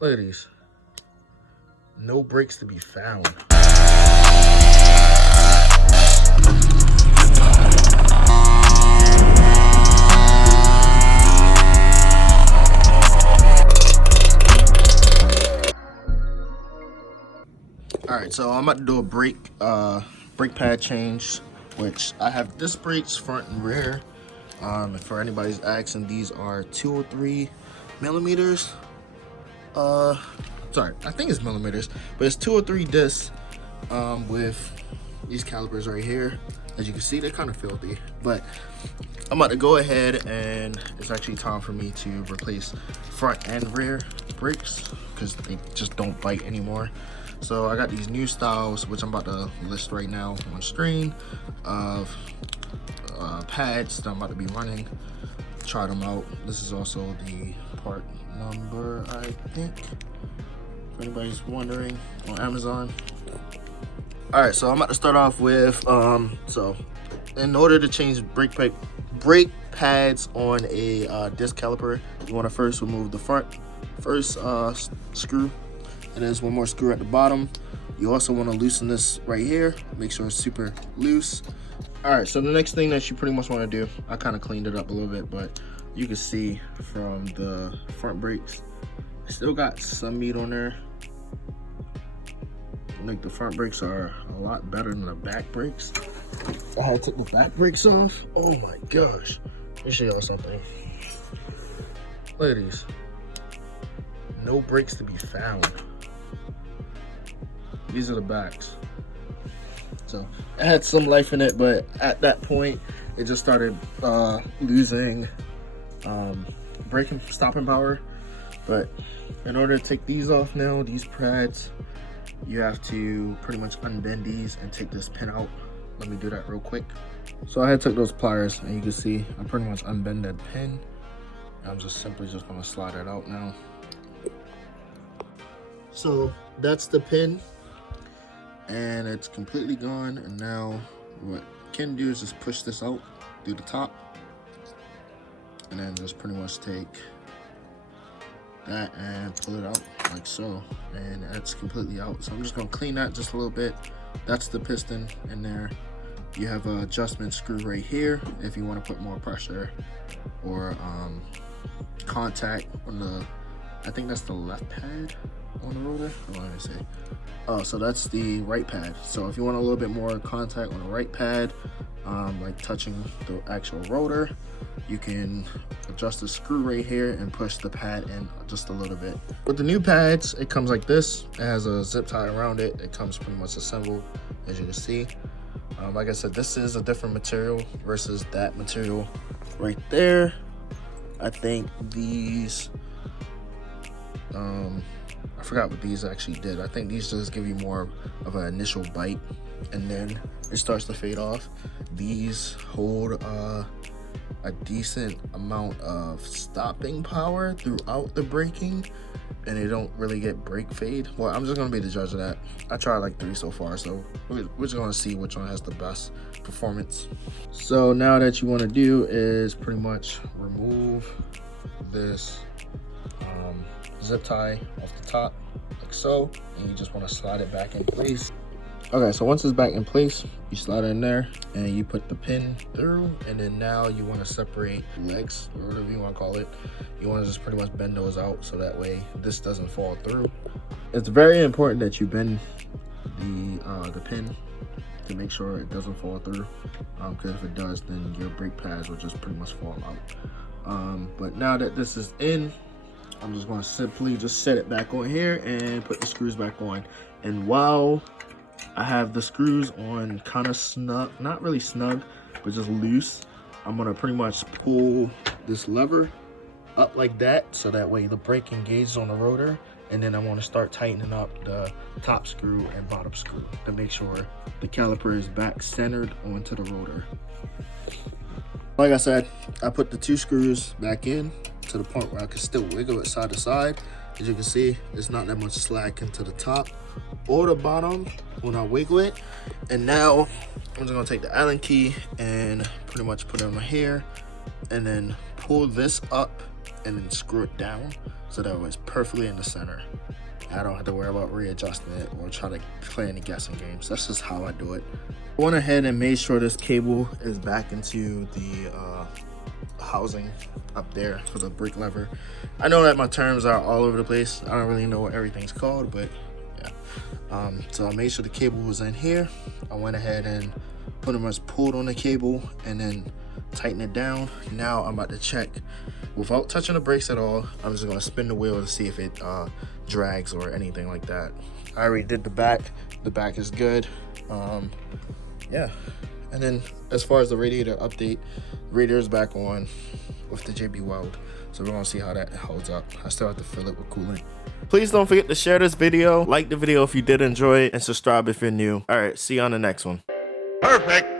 Ladies, no brakes to be found. All right, so I'm about to do a brake pad change, which I have disc brakes front and rear. And for anybody's asking, these are 203 millimeters. Sorry, I think it's millimeters, but it's 203 discs with these calipers right here. As you can see, they're kind of filthy, but I'm about to go ahead and it's actually time for me to replace front and rear brakes because they just don't bite anymore. So I got these new styles, which I'm about to list right now on screen, of pads that I'm about to be running. Try them out. This is also the part number, I think, if anybody's wondering, on Amazon. All right, so I'm about to start off with so in order to change brake pads on a disc caliper, you want to first remove the first screw, and there's one more screw at the bottom. You also want to loosen this right here, make sure it's super loose. All right, so the next thing that you pretty much want to do, I kind of cleaned it up a little bit, but you can see from the front brakes, still got some meat on there. Like the front brakes are a lot better than the back brakes. I had to take the back brakes off. Oh my gosh. Let me show y'all something. Ladies, no brakes to be found. These are the backs. So it had some life in it, but at that point, it just started losing braking, stopping power. But in order to take these off now, these pads, you have to pretty much unbend these and take this pin out. Let me do that real quick. So I had took those pliers and you can see I pretty much unbend that pin. I'm just simply just gonna slide it out now. So that's the pin and it's completely gone. And now what you can do is just push this out through the top and then just pretty much take that and pull it out like so, and that's completely out. So I'm just gonna clean that just a little bit. That's the piston in there. You have an adjustment screw right here if you want to put more pressure or contact on the, I think that's the left pad on the rotor. What did I say? Oh, so that's the right pad. So if you want a little bit more contact on the right pad, like touching the actual rotor, you can adjust the screw right here and push the pad in just a little bit. With the new pads, it comes like this. It has a zip tie around it. It comes pretty much assembled, as you can see. Like I said, this is a different material versus that material right there. I think these, I forgot what these actually did. I think these just give you more of an initial bite and then it starts to fade off. These hold a decent amount of stopping power throughout the braking and they don't really get brake fade. Well, I'm just gonna be the judge of that. I tried like 3 so far, so we're just gonna see which one has the best performance. So now that you want to do is pretty much remove this zip tie off the top like so, and you just want to slide it back in place. Okay, so once it's back in place, you slide it in there and you put the pin through, and then now you want to separate legs or whatever you want to call it. You want to just pretty much bend those out so that way this doesn't fall through. It's very important that you bend the pin to make sure it doesn't fall through, because if it does, then your brake pads will just pretty much fall out. But now that this is in, I'm just going to simply just set it back on here and put the screws back on. And while I have the screws on kind of snug, not really snug, but just loose, I'm gonna pretty much pull this lever up like that, so that way the brake engages on the rotor, and then I want to start tightening up the top screw and bottom screw to make sure the caliper is back centered onto the rotor. Like I said, I put the 2 screws back in to the point where I can still wiggle it side to side. As you can see, there's not that much slack into the top or the bottom when I wiggle it. And now I'm just gonna take the Allen key and pretty much put it on here and then pull this up and then screw it down so that it was perfectly in the center. I don't have to worry about readjusting it or try to play any guessing games. That's just how I do it. I went ahead and made sure this cable is back into the housing up there for the brake lever. I know that my terms are all over the place. I don't really know what everything's called, but yeah. So I made sure the cable was in here. I went ahead and pretty much pulled on the cable and then tighten it down. Now I'm about to check without touching the brakes at all. I'm just gonna spin the wheel to see if it drags or anything like that. I already did the back. The back is good. Yeah. And then as far as the radiator update, radiator is back on with the JB Weld. So we're gonna see how that holds up. I still have to fill it with coolant. Please don't forget to share this video, like the video if you did enjoy it, and subscribe if you're new. All right, see you on the next one. Perfect.